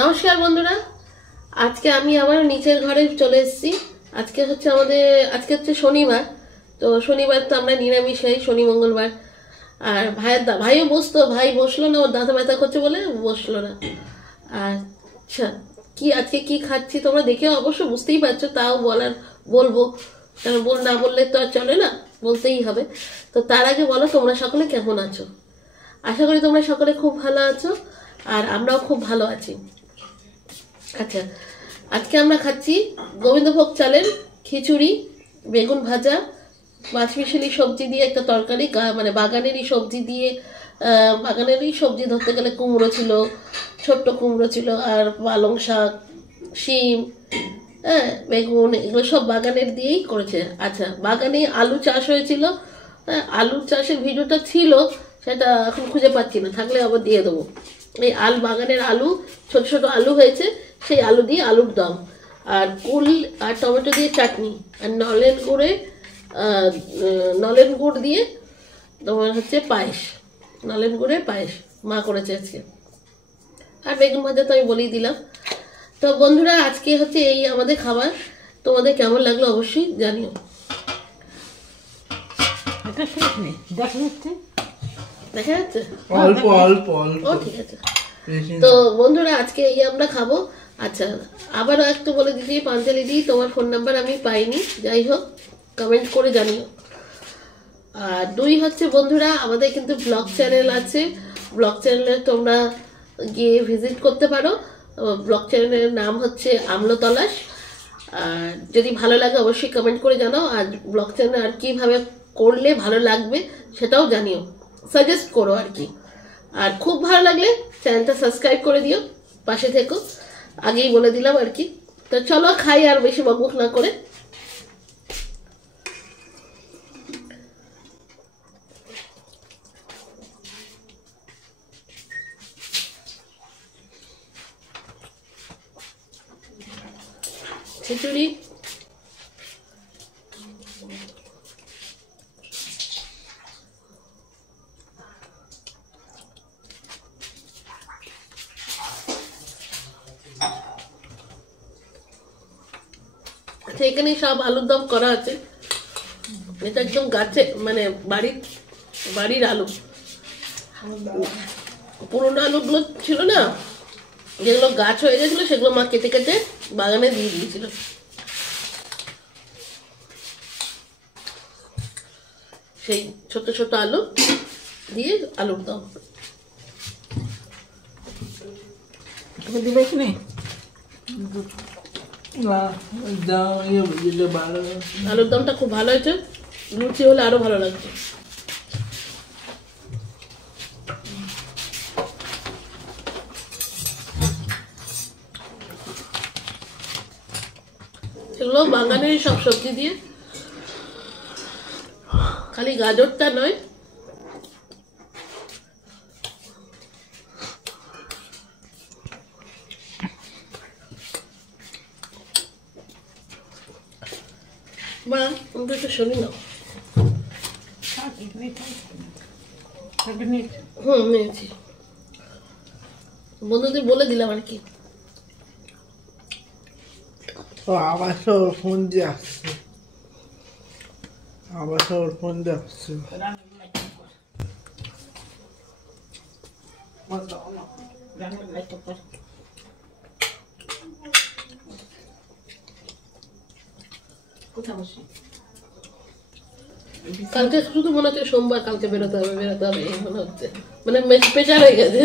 নমস্কার বন্ধুরা, আজকে আমি আবার নিচের ঘরে চলে এসেছি। আজকে হচ্ছে শনিবার। তো শনিবার তো আমরা নিরামিষ খাই, শনি মঙ্গলবার। আর ভাইও বসতো, ভাই বসলো না, ওর দাঁতে ব্যথা করছে বলে বসলো না। আচ্ছা, আজকে কি খাচ্ছি তোমরা দেখে অবশ্য বুঝতেই পারছো, তাও বলবো, কারণ না বললে তো আর চলে না, বলতেই হবে। তো তার আগে বলো তোমরা সকলে কেমন আছো? আশা করি তোমরা সকলে খুব ভালো আছো, আর আমরাও খুব ভালো আছি। আচ্ছা, আজকে আমরা খাচ্ছি গোবিন্দভোগ চালের খিচুড়ি, বেগুন ভাজা, পাঁচমিশালি সবজি দিয়ে একটা তরকারি, মানে বাগানেরই সবজি ধরতে গেলে কুমড়ো ছিল, ছোট্ট কুমড়ো ছিল, আর পালং শাক, শিম, হ্যাঁ, বেগুন, এগুলো সব বাগানের দিয়েই করেছে। আচ্ছা, বাগানে আলু চাষ হয়েছিল, হ্যাঁ, আলুর চাষের ভিডিওটা ছিল, সেটা এখন খুঁজে পাচ্ছি না, থাকলে আবার দিয়ে দেবো। এই বাগানের আলু, ছোট ছোট আলু হয়েছে, সেই আলু দিয়ে আলুর দম, আর কুল আর টমেটো দিয়ে চাটনি, আর নলেন গুড় দিয়ে তোমার হচ্ছে পায়েস, নলেন গুড়ের পায়েস মা করেছে আজকে। আর বেগুন ভাজা তো আমি বলেই দিলাম। তো বন্ধুরা, আজকে হচ্ছে এই আমাদের খাবার। তোমাদের কেমন লাগলো অবশ্যই জানিও। দেখা যাচ্ছে? ও ঠিক আছে। তো বন্ধুরা, আজকে এই আমরা খাবো। আচ্ছা, আবারও একটু বলে দিচ্ছি, পাঞ্চালি দি তোমার ফোন নাম্বার আমি পাইনি, যাই হোক কমেন্ট করে জানিও। আর দুই হচ্ছে বন্ধুরা, আমাদের কিন্তু ব্লগ চ্যানেল আছে, ব্লগ চ্যানেলে তোমরা গিয়ে ভিজিট করতে পারো। ব্লগ চ্যানেলের নাম হচ্ছে আমলতলাশ। আর যদি ভালো লাগে অবশ্যই কমেন্ট করে জানাও, আর ব্লগ চ্যানেল আর কীভাবে করলে ভালো লাগবে সেটাও জানিও, সাজেস্ট করো আর কি। আর খুব ভালো লাগলে চ্যানেলটা সাবস্ক্রাইব করে দিও, পাশে থেকো, আগেই বলে দিলাম আর কি। তো চলো খাই, আর বেশি বকবক না করে। খিচুড়ি, এখানে সব আলুর দম করা আছে। এটা একদম গাছে, মানে বাড়ির আলু, পুরোনো আলুগুলো ছিল না, যেগুলো গাছ হয়ে গেছিল, সেগুলো মা কেটে কেটে বাগানে দিয়ে দিয়েছিল। সেই ছোট ছোট আলু দিয়ে আলুর দম। দিবে কি নেই? আলুর দমটা খুব ভালো হয়েছে, লুচি হলে আরো ভালো লাগছে। এগুলো বাগানের সব সবজি দিয়ে, খালি গাজরটা নয়, মা তুমি একটু শুনি না। নিয়েছি, বন্ধুদের বলে দিলাম আর কি। আবার ফোন দিয়ে আসছে, কালকে শুধু মনে হচ্ছে সোমবার, কালকে বেরোতে হবে এই মনে হচ্ছে, মানে প্রেশার হয়ে গেছে।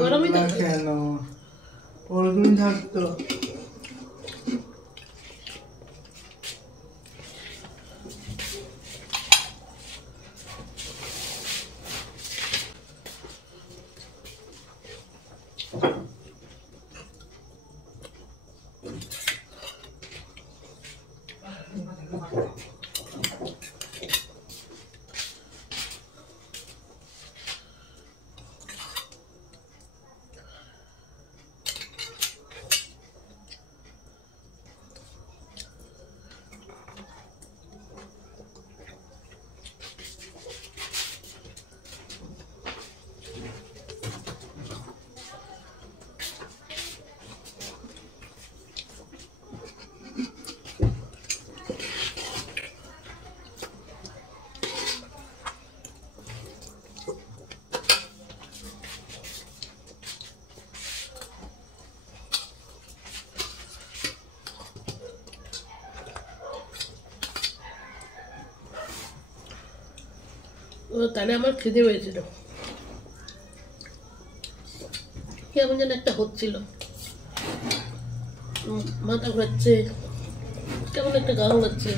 গরমই কেন ওরকম থাকতো। তাহলে আমার খিদে পেয়েছিল, কেমন যেন একটা হচ্ছিল, মাথা ঘুরাচ্ছে, কেমন একটা গা ঘুরাচ্ছে।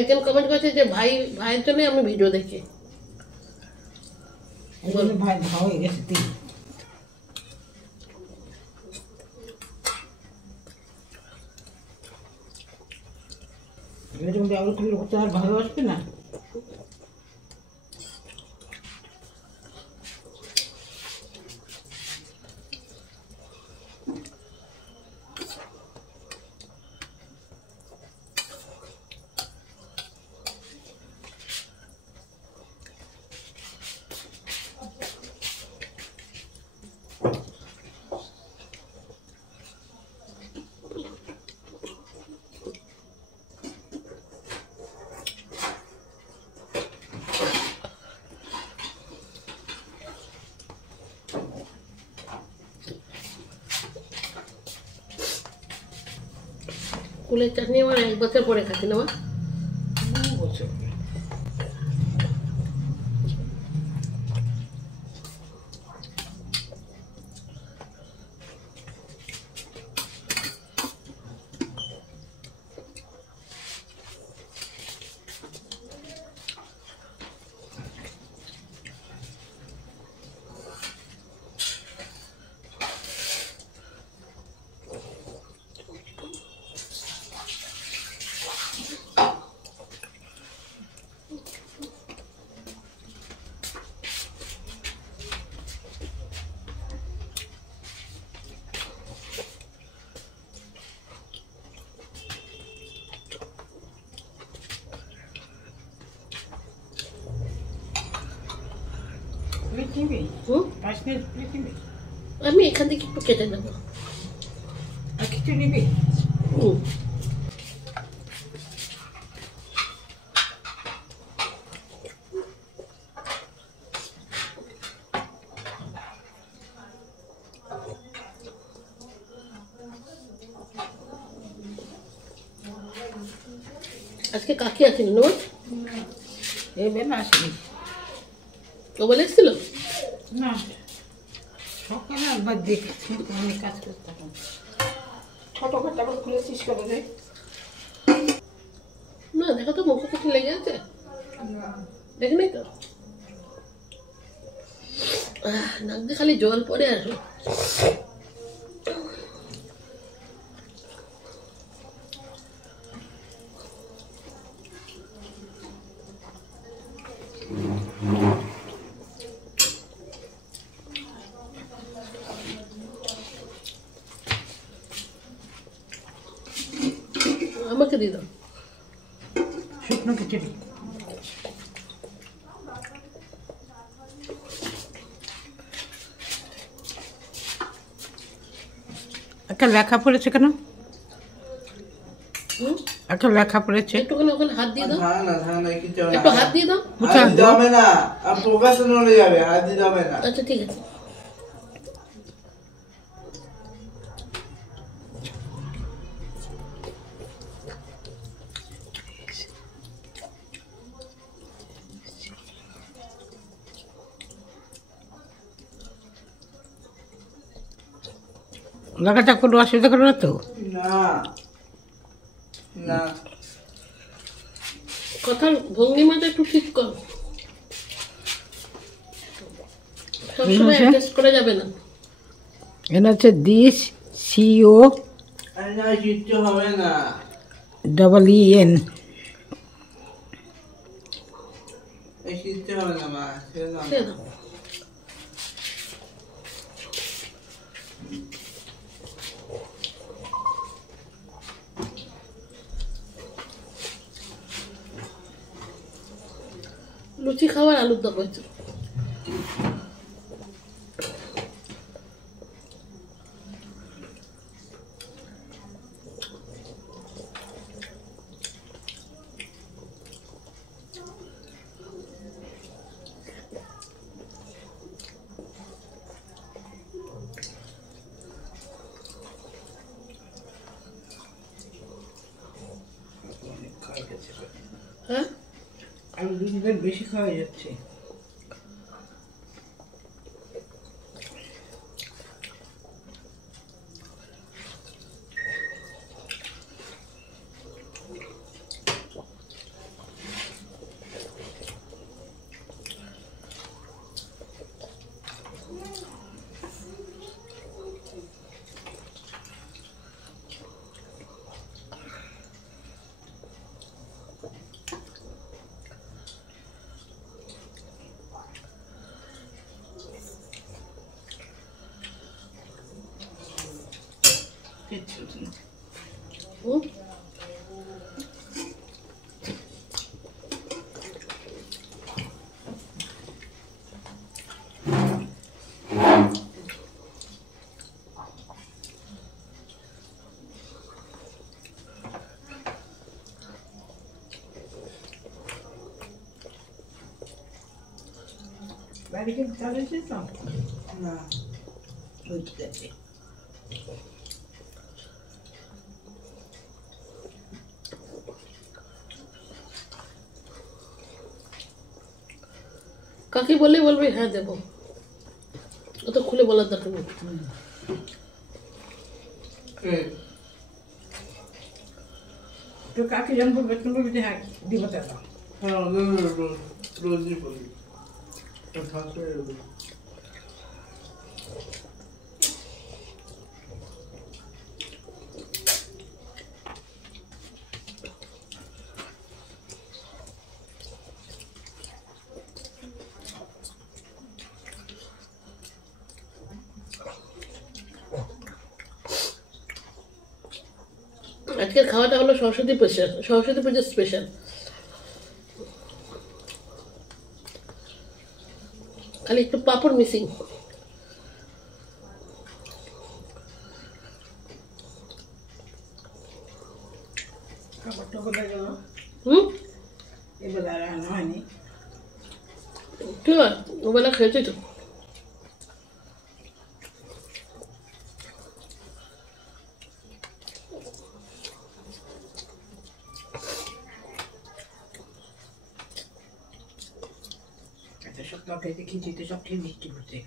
একজন কমেন্ট করেছে যে ভাইয়ের জন্য আমি ভিডিও দেখি, ভাই হয়ে গেছে তিন। এরকম ব্যবহার করলে তো আর ভালোবাসবে না। কুলের চাটনি আমার 1 বছর পরে খাচ্ছি না মা। বছর আমি এখান থেকে একটু কেটে নেবো। আর কিছু নিবি? আজকে কাকি আসেনি না? এবার না আসেনি। ও বলে এসেছিল না, সকালে একবার দেখেছি, আমি কাজ করতাম। ছোট ঘরটা আবার খুলেছিস করে রে? না, দেখো তো মুখে কিছু লেগে আছে, দেখে নাই তো? নাক দিয়ে খালি জল পড়ে আসো। আমাকে দিয়ে দাও শুকনো খিচুড়ি। একটা লেখা পড়েছে কেন? হুম? একটা লেখা পড়েছে। একটুখানি ওখানে হাত দিয়ে দাও, ধানা কিছু হবে একটু না। হাত দিয়ে দাও। বুঝতে হাত দিতে হবে না, প্রকাশন হয়ে যাবে, হাত দিতে হবে না। আচ্ছা ঠিক আছে। লেখাটা কোনো অসুবিধা করবে না তো? না না, কথার ভঙ্গিমাটা একটু ঠিক কর, সবসময় অ্যাডজাস্ট করা যাবে না। এটা হচ্ছে দিস সিও আরে না, কিচ্ছু হবে না। EEN। এই কিচ্ছু হবে না মা, ছেড়ে দাও। ছেড়ে দাও। লুচি খাওয়ার আলুর দম হয়েছে। হ্যাঁ, আলু দুধের বেশি খাওয়া যাচ্ছে। হুম? বাড়িতে চালিয়েছে তো? না, ঠিক আছে। কাকে বললে বলবে হ্যাঁ দেবো, অত খুলে বলার দরকার নেই। তো কাকে যখন বলবে তুমি বলবে যে হ্যাঁ দিব টাকা। হ্যাঁ, রোজই বলি। থাকবে আজকের খাওয়াটা হলো সরস্বতী স্পেশাল, সরস্বতী পুজোর স্পেশাল। খালি একটু পাঁপড় মিসিং। খাবারটা বলে গেল হুম, এবেলা রান্না হয়নি। ঠিক আছে, ওবেলা খেয়েছি তো। এত সব তরকারিতে খিচুড়িতে সব খেয়ে মিষ্টি করছে।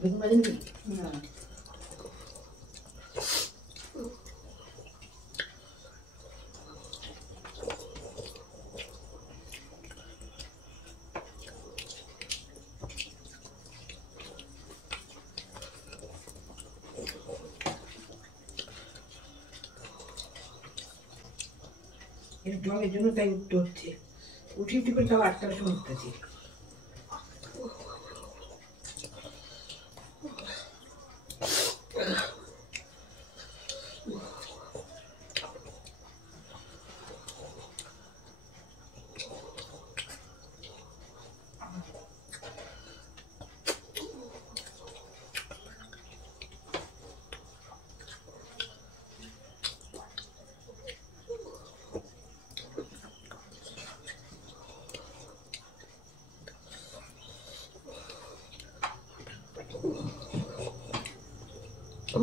বেগুন ভাজি নেই? না। এর জলের জন্য তাই উঠতে হচ্ছে। উঠি উঠি করে তাও 8টার সময় উঠতেছি।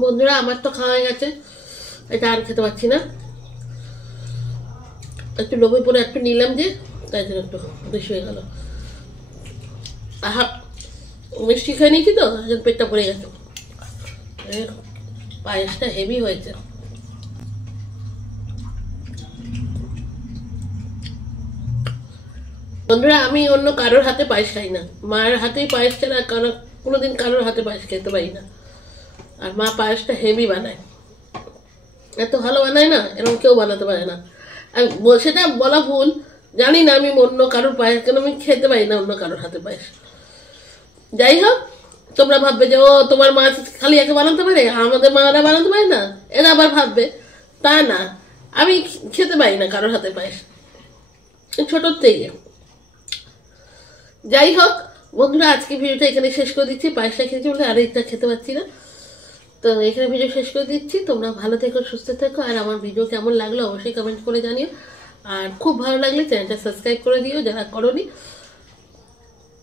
বন্ধুরা আমার তো খাওয়া হয়ে গেছে, এটা আর খেতে পারছি না। একটু লোভে পরে একটু নিলাম যে, তাই জন্য একটু বেশি হয়ে গেল। আহা, মিষ্টি খেয়ে নিয়েছি তো, এখন পেটটা পড়ে গেছে। পায়েসটা হেভি হয়েছে। বন্ধুরা আমি অন্য কারোর হাতে পায়েস খাই না, মায়ের হাতেই পায়েস ছাড়া কোনোদিন কারোর হাতে পায়েস খেতে পারি না। আর মা পায়েসটা হেভি বানায়, এত ভালো বানায় না, এরকম কেউ বানাতে পারে না। আর সেটা বলা ভুল, জানি না আমি অন্য কারোর পায়েস, কেন আমি খেতে পারি না অন্য কারোর হাতে পায়েস। যাই হোক, তোমরা ভাববে যে ও তোমার মা খালি একে বানাতে পারে, আমাদের মারা বানাতে পারে না, এরা আবার ভাববে। তা না, আমি খেতে পারি না কারোর হাতে পায়েস ছোটোর থেকে। যাই হোক বন্ধুরা, আজকে ভিডিওটা এখানে শেষ করে দিচ্ছি। পায়েসটা খেয়েছি বলে আর এটা খেতে পারছি না, তো এখানে ভিডিও শেষ করে দিচ্ছি। তোমরা ভালো থেকো, সুস্থ থেকো, আর আমার ভিডিও কেমন লাগলো অবশ্যই কমেন্ট করে জানিও। আর খুব ভালো লাগলে চ্যানেলটা সাবস্ক্রাইব করে দিও যারা করোনি।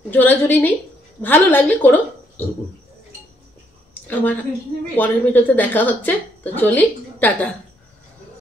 জোরাজুরি নেই, ভালো লাগলে করো। আমার পরের ভিডিওতে দেখা হচ্ছে, তো চলি, টাটা।